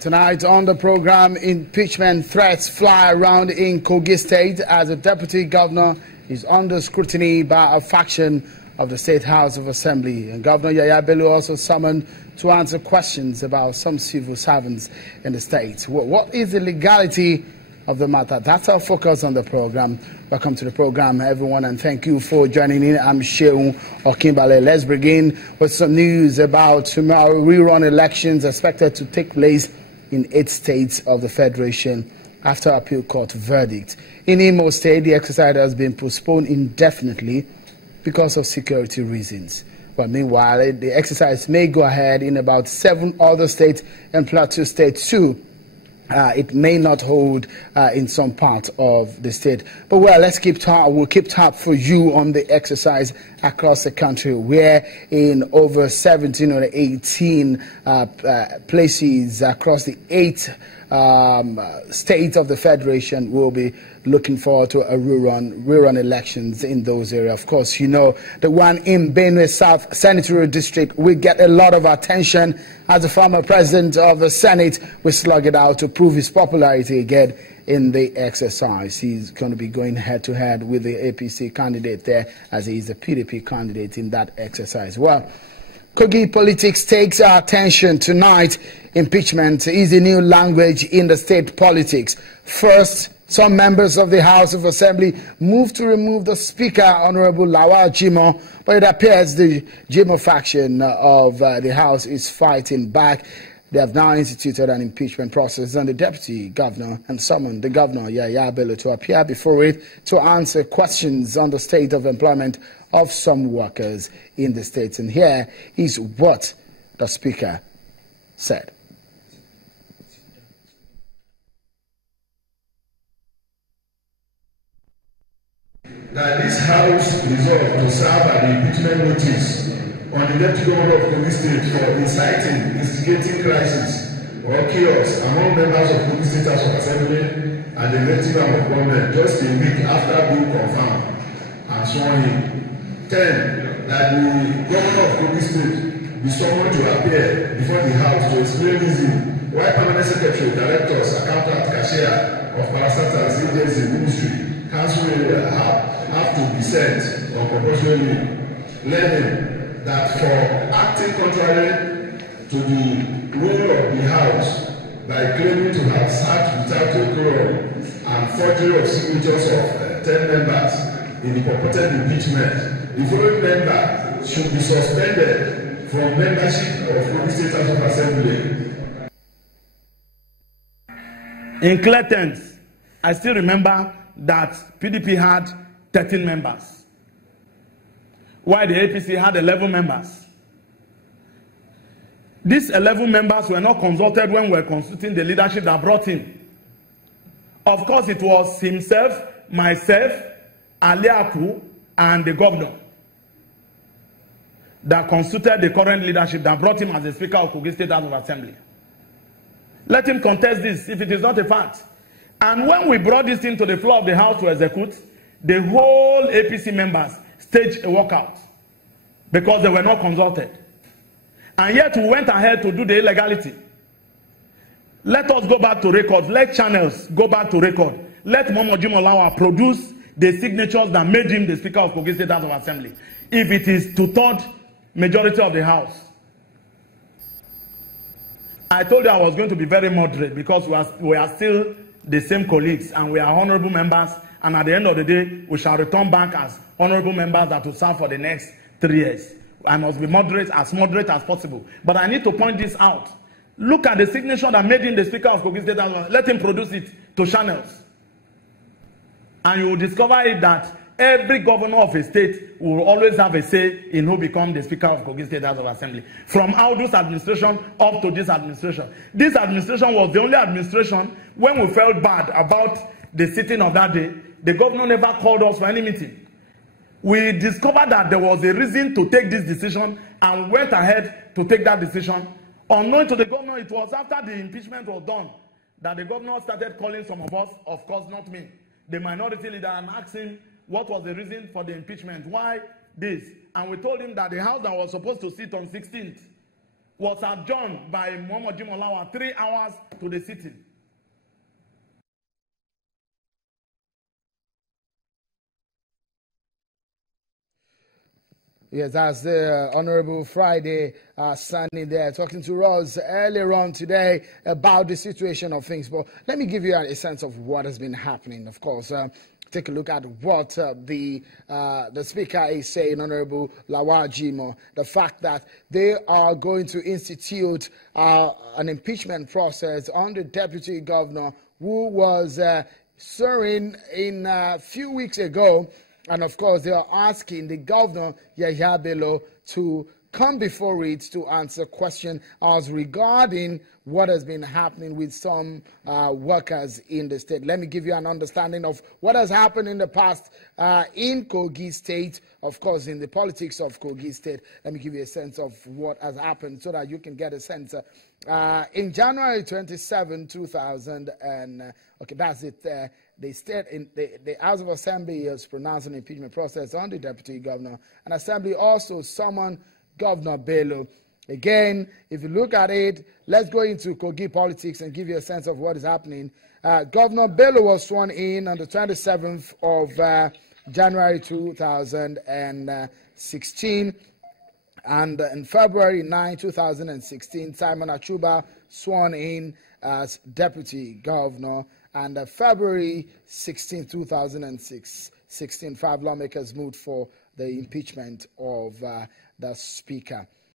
Tonight on the program, impeachment threats fly around in Kogi State as the deputy governor is under scrutiny by a faction of the State House of Assembly. And Governor Yaya Bello also summoned to answer questions about some civil servants in the state. What is the legality of the matter? That's our focus on the program. Welcome to the program, everyone, and thank you for joining in. I'm Sheung Okimbale. Let's begin with some news about tomorrow rerun elections expected to take place in 8 states of the Federation after appeal court verdict. In Imo State, the exercise has been postponed indefinitely because of security reasons. But meanwhile, the exercise may go ahead in about 7 other states and Plateau State too. It may not hold in some part of the state. But well, we'll keep tab for you on the exercise across the country, where in over 17 or 18 places across the 8 states of the Federation will be looking forward to a rerun elections in those areas. Of course, you know, the one in Benue South Senatorial District will get a lot of attention as the former president of the Senate will slug it out to prove his popularity again in the exercise. He's going to be going head-to-head with the APC candidate there, as he is the PDP candidate in that exercise. Well, Kogi politics takes our attention tonight. Impeachment is the new language in the state politics. First, some members of the House of Assembly moved to remove the Speaker, Honorable Lawal Jimoh, but it appears the Jimoh faction of the House is fighting back. They have now instituted an impeachment process on the Deputy Governor and summoned the Governor, Yaya Bello, to appear before it to answer questions on the state of employment of some workers in the state. And here is what the Speaker said. That this House resolved to serve an impeachment notice on the Deputy Governor of Kogi State for inciting, instigating crisis or chaos among members of Kogi State House of Assembly and the executive arm of government just a week after being confirmed and sworn in. 10. That the Governor of Kogi State be summoned to appear before the House to explain reason why Permanent Secretary, Directors, Accountant, Cashier of Parastatals Agency Ministry, Council area have to be sent on compulsory leave. Learning that for acting contrary to the rule of the House by claiming to have sat without a quorum and forgery of signatures of 10 members in the purported impeachment, the following member should be suspended from membership of Kogi State House of Assembly. In Clayton's, I still remember that PDP had 13 members, while the APC had 11 members. These 11 members were not consulted when we were consulting the leadership that brought him. Of course, it was himself, myself, Aliaku, and the governor that consulted the current leadership that brought him as the Speaker of Kogi State House of Assembly. Let him contest this if it is not a fact. And when we brought this into the floor of the House to execute, the whole APC members staged a walkout because they were not consulted. And yet we went ahead to do the illegality. Let us go back to records. Let channels go back to record. Let Momo Jimoh Lawal produce the signatures that made him the Speaker of Kogi State House of Assembly, if it is 2/3 majority of the House. I told you I was going to be very moderate because we are still the same colleagues and we are honorable members, and at the end of the day we shall return back as honorable members that will serve for the next 3 years. I must be moderate as possible, but I need to point this out. Look at the signature that made him the Speaker of Kogi State House. Let him produce it to channels, and you will discover it that every governor of a state will always have a say in who becomes the Speaker of Kogi State House of Assembly. From Audu's administration up to this administration. This administration was the only administration when we felt bad about the sitting of that day. The governor never called us for any meeting. We discovered that there was a reason to take this decision and went ahead to take that decision. Unknown to the governor, it was after the impeachment was done that the governor started calling some of us, of course not me, the minority leader, and asked him what was the reason for the impeachment, why this. And we told him that the house that was supposed to sit on 16th was adjourned by Muhammad Jimolawa 3 hours to the sitting. Yes, that's the Honorable Friday standing there talking to us earlier on today about the situation of things. But let me give you a sense of what has been happening. Of course, take a look at what the Speaker is saying, Honorable Lawal Jimo, the fact that they are going to institute an impeachment process on the Deputy Governor who was swearing in a few weeks ago. And of course, they are asking the governor, Yahya Bello, to come before it to answer questions as regarding what has been happening with some workers in the state. Let me give you an understanding of what has happened in the past in Kogi State, of course, in the politics of Kogi State. Let me give you a sense of what has happened so that you can get a sense. In January 27, 2000, okay, that's it. The state in the House of Assembly has pronounced an impeachment process on the Deputy Governor. And Assembly also summoned Governor Bello. Again, if you look at it, let's go into Kogi politics and give you a sense of what is happening. Governor Bello was sworn in on the 27th of January 2016. And in February 9, 2016, Simon Achuba sworn in as Deputy Governor. And February 16, 2016, 5 lawmakers moved for the impeachment of the Speaker.